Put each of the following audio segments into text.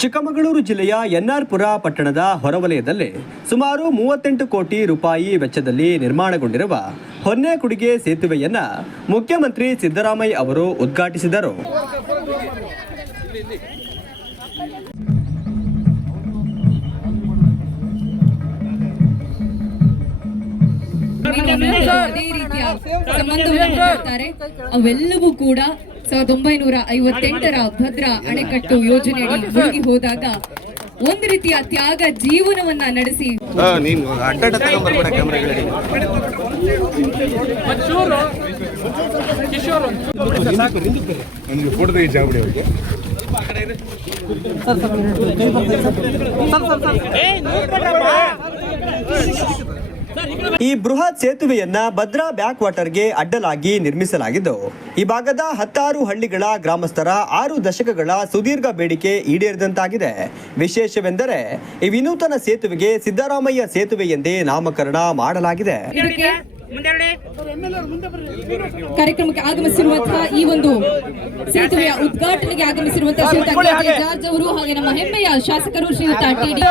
ಚಿಕ್ಕಮಗಳೂರು ಜಿಲ್ಲೆಯ ಎನ್ಆರ್ಪುರ ಪಟ್ಟಣದ ಹೊರವಲಯದಲ್ಲಿ ಸುಮಾರು 38 ಕೋಟಿ ರೂಪಾಯಿ ವೆಚ್ಚದಲ್ಲಿ ನಿರ್ಮಾಣಗೊಂಡಿರುವ ಹೊನ್ನೇಕುಡಿಗೆ ಸೇತುವೆಯನ್ನ ಮುಖ್ಯಮಂತ್ರಿ ಸಿದ್ದರಾಮಯ್ಯ ಅವರು ಉದ್ಘಾಟಿಸಿದರು. ಅವೆಲ್ಲವೂ ಕೂಡ 1958ರ ಭದ್ರಾ ಅಣೆಕಟ್ಟು ಯೋಜನೆಯಡಿ ಮುಳುಗಿ ಹೋದಾಗ ಒಂದು ರೀತಿಯ ತ್ಯಾಗ ಜೀವನವನ್ನ ನಡೆಸಿ ಈ ಬೃಹತ್ ಸೇತುವೆಯನ್ನ ಭದ್ರಾ ಬ್ಯಾಕ್ ವಾಟರ್ಗೆ ಅಡ್ಡಲಾಗಿ ನಿರ್ಮಿಸಲಾಗಿದ್ದು ಈ ಭಾಗದ 16 ಹಳ್ಳಿಗಳ ಗ್ರಾಮಸ್ಥರ 6 ದಶಕಗಳ ಸುದೀರ್ಘ ಬೇಡಿಕೆ ಈಡೇರಿದಂತಾಗಿದೆ. ವಿಶೇಷವೆಂದರೆ ಈ ವಿನೂತನ ಸೇತುವೆಗೆ ಸಿದ್ದರಾಮಯ್ಯ ಸೇತುವೆ ಎಂದೇ ನಾಮಕರಣ ಮಾಡಲಾಗಿದೆ. ಕಾರ್ಯಕ್ರಮಕ್ಕೆ ಆಗಮಿಸಿರುವಂತಹ ಈ ಒಂದು ಸೇತುವೆಯ ಉದ್ಘಾಟನೆಗೆ ಆಗಮಿಸಿರುವಂತಹ ಶ್ರೀಯುತ ಜಾರ್ಜ್ ಅವರು ಹಾಗೆ ನಮ್ಮ ಹೆಮ್ಮೆಯ ಶಾಸಕರು ಶ್ರೀಯುತ ಟಿಡಿ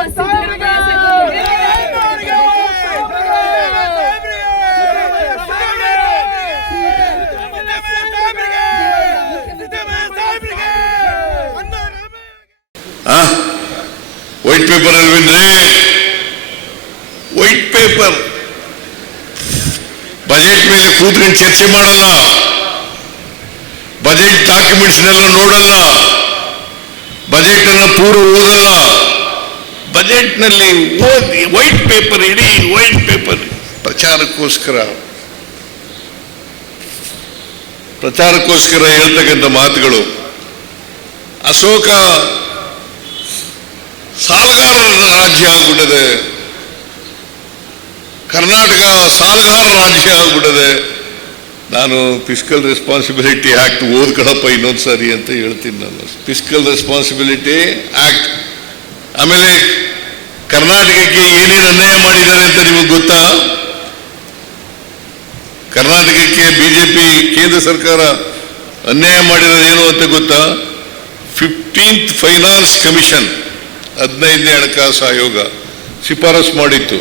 ವೈಟ್ ಪೇಪರ್ ಅಲ್ವೇನ್ರಿ? ವೈಟ್ ಪೇಪರ್ ಬಜೆಟ್ ಮೇಲೆ ಕೂತ್ಕೊಂಡು ಚರ್ಚೆ ಮಾಡಲ್ಲ, ಬಜೆಟ್ ಡಾಕ್ಯುಮೆಂಟ್ಸ್ನೆಲ್ಲ ನೋಡಲ್ಲ, ಬಜೆಟ್ ಅನ್ನ ಪೂರ್ವ ಓದಲ್ಲ. ಬಜೆಟ್ ನಲ್ಲಿ ಓದಿ ವೈಟ್ ಪೇಪರ್, ಇಡೀ ವೈಟ್ ಪೇಪರ್ ಪ್ರಚಾರಕ್ಕೋಸ್ಕರ ಹೇಳ್ತಕ್ಕಂಥ ಮಾತುಗಳು. ಅಶೋಕ ಸಾಲಗಾರರ ರಾಜ್ಯ ಆಗ್ಬಿಟ್ಟದೆ, ಕರ್ನಾಟಕ ಸಾಲಗಾರ ರಾಜ್ಯ ಆಗ್ಬಿಟ್ಟದೆ. ನಾನು ಫಿಸ್ಕಲ್ ರೆಸ್ಪಾನ್ಸಿಬಿಲಿಟಿ ಆಕ್ಟ್ ಓದ್ಕೊಳಪ್ಪ ಇನ್ನೊಂದು ಸಾರಿ ಅಂತ ಹೇಳ್ತೀನಿ. ನಾನು ಫಿಸ್ಕಲ್ ರೆಸ್ಪಾನ್ಸಿಬಿಲಿಟಿ ಆಕ್ಟ್, ಆಮೇಲೆ ಕರ್ನಾಟಕಕ್ಕೆ ಏನೇನು ಅನ್ಯಾಯ ಮಾಡಿದ್ದಾರೆ ಅಂತ ನಿಮಗೆ ಗೊತ್ತಾ? ಕರ್ನಾಟಕಕ್ಕೆ ಬಿಜೆಪಿ ಕೇಂದ್ರ ಸರ್ಕಾರ ಅನ್ಯಾಯ ಮಾಡಿರೋದು ಏನು ಅಂತ ಗೊತ್ತಾ? 15th ಫೈನಾನ್ಸ್ ಕಮಿಷನ್ 15ನೇ ಹಣಕಾಸು ಆಯೋಗ ಶಿಫಾರಸು ಮಾಡಿತ್ತು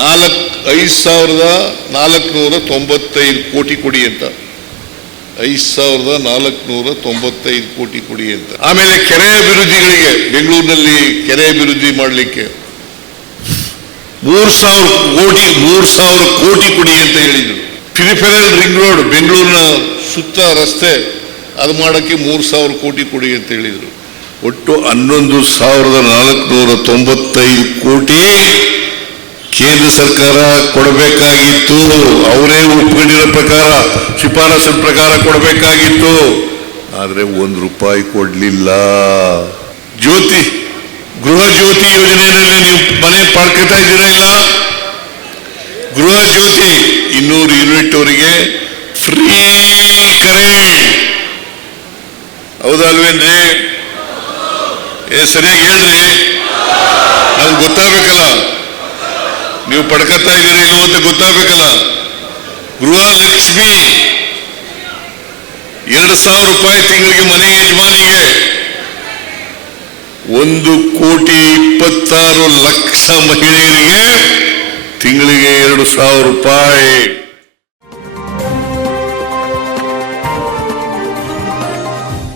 5,495 ಕೋಟಿ ಕೊಡಿ ಅಂತ. 5,495 ಕೋಟಿ ಕೊಡಿ ಅಂತ. ಆಮೇಲೆ ಕೆರೆ ಅಭಿವೃದ್ಧಿಗಳಿಗೆ ಬೆಂಗಳೂರಿನಲ್ಲಿ ಕೆರೆ ಅಭಿವೃದ್ಧಿ ಮಾಡಲಿಕ್ಕೆ 3,000 ಕೋಟಿ ಕೊಡಿ ಅಂತ ಹೇಳಿದ್ರು. ಫಿರಿಫೆರಲ್ ರಿಂಗ್ ರೋಡ್ ಬೆಂಗಳೂರಿನ ಸುತ್ತ ರಸ್ತೆ ಅದು ಮಾಡೋಕ್ಕೆ 3,000 ಕೋಟಿ ಕೊಡಿ ಅಂತ ಹೇಳಿದ್ರು. ಒಟ್ಟು 11,495 ಕೋಟಿ ಕೇಂದ್ರ ಸರ್ಕಾರ ಕೊಡಬೇಕಾಗಿತ್ತು. ಅವರೇ ಒಪ್ಕೊಂಡಿರೋ ಪ್ರಕಾರ, ಶಿಫಾರಸಿನ ಪ್ರಕಾರ ಕೊಡಬೇಕಾಗಿತ್ತು. ಆದರೆ ₹1 ಕೊಡ್ಲಿಲ್ಲ. ಗೃಹ ಜ್ಯೋತಿ ಯೋಜನೆಯಲ್ಲಿ ನೀವು ಮನೆ ಪಡ್ಕೊತಾ ಇದ್ದೀರಾ? ಇಲ್ಲ, ಗೃಹ ಜ್ಯೋತಿ 200 ಯೂನಿಟ್ ಅವರಿಗೆ ಫ್ರೀ ಕರೆಂಟ್, ಹೌದಲ್ವೇನ್ರಿ? ಸರಿಯಾಗಿ ಹೇಳ್ರಿ, ನಮ್ಗೆ ಗೊತ್ತಾಗಬೇಕಲ್ಲ, ನೀವು ಪಡ್ಕೊತಾ ಇದ್ದೀರಿ ಇಲ್ವೋ ಅಂತ ಗೊತ್ತಾಗಬೇಕಲ್ಲ. ಗೃಹ ಲಕ್ಷ್ಮಿ ₹2,000 ತಿಂಗಳಿಗೆ ಮನೆ ಯಜಮಾನಿಗೆ, 1,26,00,000 ಮಹಿಳೆಯರಿಗೆ ತಿಂಗಳಿಗೆ ₹2,000.